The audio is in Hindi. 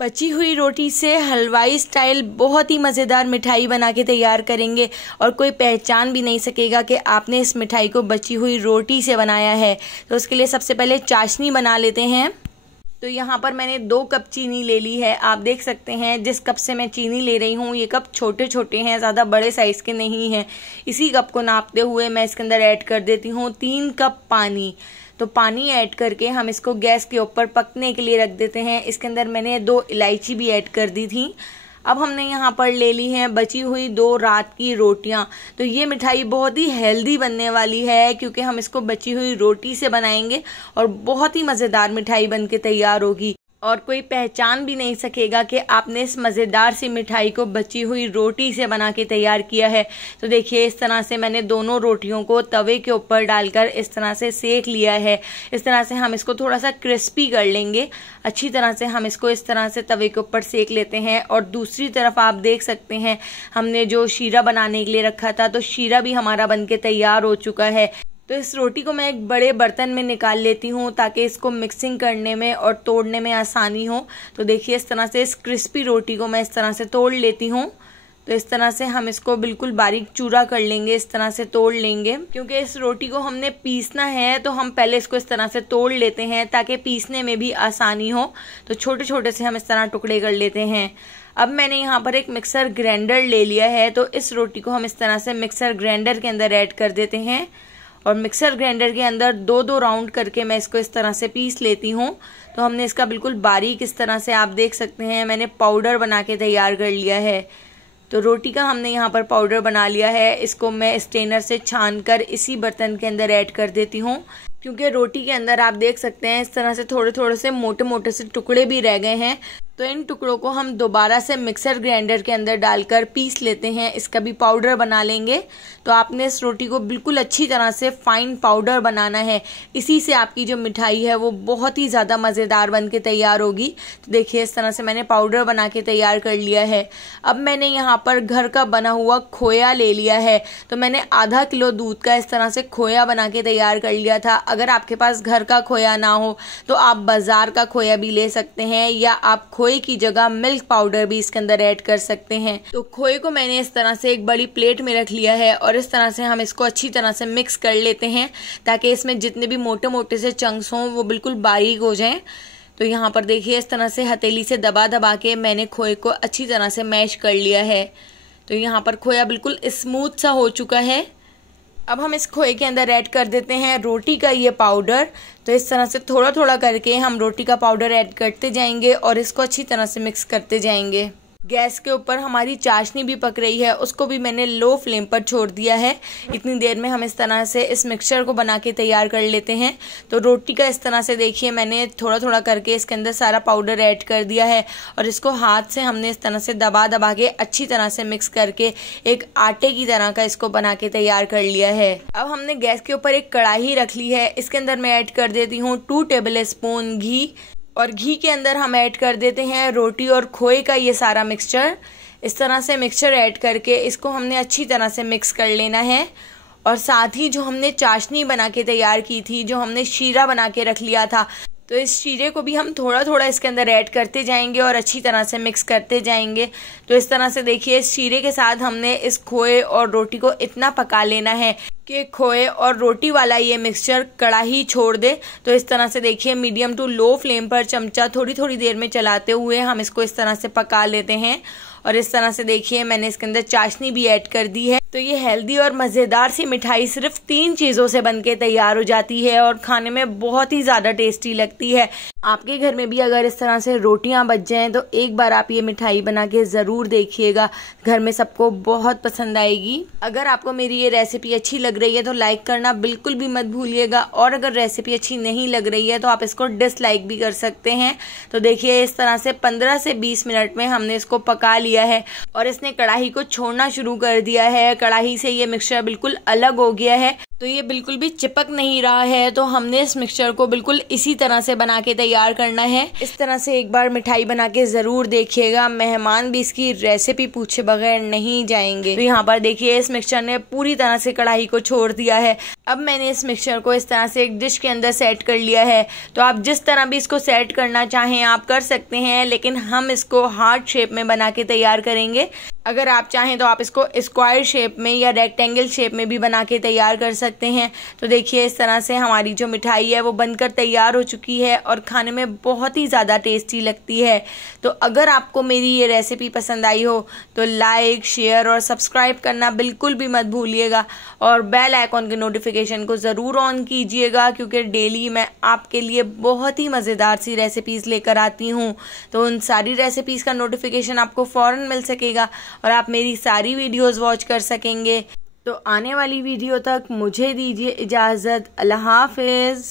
बची हुई रोटी से हलवाई स्टाइल बहुत ही मज़ेदार मिठाई बना के तैयार करेंगे और कोई पहचान भी नहीं सकेगा कि आपने इस मिठाई को बची हुई रोटी से बनाया है। तो उसके लिए सबसे पहले चाशनी बना लेते हैं। तो यहाँ पर मैंने 2 कप चीनी ले ली है। आप देख सकते हैं जिस कप से मैं चीनी ले रही हूँ ये कप छोटे छोटे हैं, ज़्यादा बड़े साइज़ के नहीं हैं। इसी कप को नापते हुए मैं इसके अंदर ऐड कर देती हूँ 3 कप पानी। तो पानी ऐड करके हम इसको गैस के ऊपर पकने के लिए रख देते हैं। इसके अंदर मैंने 2 इलायची भी ऐड कर दी थी। अब हमने यहाँ पर ले ली हैं बची हुई 2 रात की रोटियाँ। तो ये मिठाई बहुत ही हेल्दी बनने वाली है क्योंकि हम इसको बची हुई रोटी से बनाएंगे और बहुत ही मज़ेदार मिठाई बन के तैयार होगी और कोई पहचान भी नहीं सकेगा कि आपने इस मज़ेदार सी मिठाई को बची हुई रोटी से बना के तैयार किया है। तो देखिए इस तरह से मैंने दोनों रोटियों को तवे के ऊपर डालकर इस तरह से सेक लिया है। इस तरह से हम इसको थोड़ा सा क्रिस्पी कर लेंगे। अच्छी तरह से हम इसको इस तरह से तवे के ऊपर सेक लेते हैं। और दूसरी तरफ आप देख सकते हैं हमने जो शीरा बनाने के लिए रखा था तो शीरा भी हमारा बन के तैयार हो चुका है। तो इस रोटी को मैं एक बड़े बर्तन में निकाल लेती हूँ ताकि इसको मिक्सिंग करने में और तोड़ने में आसानी हो। तो देखिए इस तरह से इस क्रिस्पी रोटी को मैं इस तरह से तोड़ लेती हूँ। तो इस तरह से हम इसको बिल्कुल बारीक चूरा कर लेंगे, इस तरह से तोड़ लेंगे। क्योंकि इस रोटी को हमने पीसना है तो हम पहले इसको इस तरह से तोड़ लेते हैं ताकि पीसने में भी आसानी हो। तो छोटे छोटे से हम इस तरह टुकड़े कर लेते हैं। अब मैंने यहाँ पर एक मिक्सर ग्राइंडर ले लिया है। तो इस रोटी को हम इस तरह से मिक्सर ग्राइंडर के अंदर ऐड कर देते हैं और मिक्सर ग्राइंडर के अंदर 2-2 राउंड करके मैं इसको इस तरह से पीस लेती हूँ। तो हमने इसका बिल्कुल बारीक इस तरह से आप देख सकते हैं मैंने पाउडर बना के तैयार कर लिया है। तो रोटी का हमने यहाँ पर पाउडर बना लिया है। इसको मैं स्ट्रेनर से छानकर इसी बर्तन के अंदर ऐड कर देती हूँ। क्योंकि रोटी के अंदर आप देख सकते हैं इस तरह से थोड़े थोड़े से मोटे मोटे से टुकड़े भी रह गए हैं। तो इन टुकड़ों को हम दोबारा से मिक्सर ग्राइंडर के अंदर डालकर पीस लेते हैं, इसका भी पाउडर बना लेंगे। तो आपने इस रोटी को बिल्कुल अच्छी तरह से फाइन पाउडर बनाना है। इसी से आपकी जो मिठाई है वो बहुत ही ज़्यादा मज़ेदार बन के तैयार होगी। तो देखिए इस तरह से मैंने पाउडर बना के तैयार कर लिया है। अब मैंने यहाँ पर घर का बना हुआ खोया ले लिया है। तो मैंने आधा किलो दूध का इस तरह से खोया बना के तैयार कर लिया था। अगर आपके पास घर का खोया ना हो तो आप बाजार का खोया भी ले सकते हैं या आप खोए की जगह मिल्क पाउडर भी इसके अंदर ऐड कर सकते हैं। तो खोए को मैंने इस तरह से एक बड़ी प्लेट में रख लिया है और इस तरह से हम इसको अच्छी तरह से मिक्स कर लेते हैं ताकि इसमें जितने भी मोटे मोटे से चंक्स हों वो बिल्कुल बारीक हो जाएं। तो यहाँ पर देखिए इस तरह से हथेली से दबा दबा के मैंने खोए को अच्छी तरह से मैश कर लिया है। तो यहाँ पर खोया बिल्कुल स्मूथ सा हो चुका है। अब हम इस खोए के अंदर ऐड कर देते हैं रोटी का ये पाउडर। तो इस तरह से थोड़ा थोड़ा करके हम रोटी का पाउडर ऐड करते जाएंगे और इसको अच्छी तरह से मिक्स करते जाएंगे। गैस के ऊपर हमारी चाशनी भी पक रही है, उसको भी मैंने लो फ्लेम पर छोड़ दिया है। इतनी देर में हम इस तरह से इस मिक्सचर को बना के तैयार कर लेते हैं। तो रोटी का इस तरह से देखिए मैंने थोड़ा थोड़ा करके इसके अंदर सारा पाउडर ऐड कर दिया है और इसको हाथ से हमने इस तरह से दबा दबा के अच्छी तरह से मिक्स करके एक आटे की तरह का इसको बना के तैयार कर लिया है। अब हमने गैस के ऊपर एक कढ़ाई रख ली है। इसके अंदर मैं ऐड कर देती हूँ 2 टेबल स्पून घी और घी के अंदर हम ऐड कर देते हैं रोटी और खोए का ये सारा मिक्सचर। इस तरह से मिक्सचर ऐड करके इसको हमने अच्छी तरह से मिक्स कर लेना है। और साथ ही जो हमने चाशनी बना के तैयार की थी, जो हमने शीरा बना के रख लिया था, तो इस शीरे को भी हम थोड़ा थोड़ा इसके अंदर ऐड करते जाएंगे और अच्छी तरह से मिक्स करते जाएंगे। तो इस तरह से देखिए इस शीरे के साथ हमने इस खोए और रोटी को इतना पका लेना है कि खोए और रोटी वाला ये मिक्सचर कढ़ाई छोड़ दे। तो इस तरह से देखिए मीडियम टू लो फ्लेम पर चमचा थोड़ी थोड़ी देर में चलाते हुए हम इसको इस तरह से पका लेते हैं। और इस तरह से देखिए मैंने इसके अंदर चाशनी भी ऐड कर दी है। तो ये हेल्दी और मज़ेदार सी मिठाई सिर्फ 3 चीज़ों से बनके तैयार हो जाती है और खाने में बहुत ही ज़्यादा टेस्टी लगती है। आपके घर में भी अगर इस तरह से रोटियां बच जाएं तो एक बार आप ये मिठाई बना के ज़रूर देखिएगा, घर में सबको बहुत पसंद आएगी। अगर आपको मेरी ये रेसिपी अच्छी लग रही है तो लाइक करना बिल्कुल भी मत भूलिएगा और अगर रेसिपी अच्छी नहीं लग रही है तो आप इसको डिसलाइक भी कर सकते हैं। तो देखिए इस तरह से 15 से 20 मिनट में हमने इसको पका लिया है और इसने कढ़ाई को छोड़ना शुरू कर दिया है। कढ़ाई से ये मिक्सचर बिल्कुल अलग हो गया है। तो ये बिल्कुल भी चिपक नहीं रहा है। तो हमने इस मिक्सचर को बिल्कुल इसी तरह से बना के तैयार करना है। इस तरह से एक बार मिठाई बना के ज़रूर देखिएगा, मेहमान भी इसकी रेसिपी पूछे बगैर नहीं जाएंगे। तो यहाँ पर देखिए इस मिक्सचर ने पूरी तरह से कढ़ाई को छोड़ दिया है। अब मैंने इस मिक्सचर को इस तरह से एक डिश के अंदर सेट कर लिया है। तो आप जिस तरह भी इसको सेट करना चाहें आप कर सकते हैं, लेकिन हम इसको हार्ट शेप में बना के तैयार करेंगे। अगर आप चाहें तो आप इसको स्क्वायर शेप में या रेक्टेंगल शेप में भी बना के तैयार कर सकते हैं। तो देखिए इस तरह से हमारी जो मिठाई है वो बनकर तैयार हो चुकी है और खाने में बहुत ही ज़्यादा टेस्टी लगती है। तो अगर आपको मेरी ये रेसिपी पसंद आई हो तो लाइक, शेयर और सब्सक्राइब करना बिल्कुल भी मत भूलिएगा और बेल आइकॉन के नोटिफिकेशन को ज़रूर ऑन कीजिएगा, क्योंकि डेली मैं आपके लिए बहुत ही मज़ेदार सी रेसिपीज़ लेकर आती हूँ। तो उन सारी रेसिपीज़ का नोटिफिकेशन आपको फ़ौरन मिल सकेगा और आप मेरी सारी वीडियोस वॉच कर सकेंगे। तो आने वाली वीडियो तक मुझे दीजिए इजाज़त। अल्लाह हाफिज़।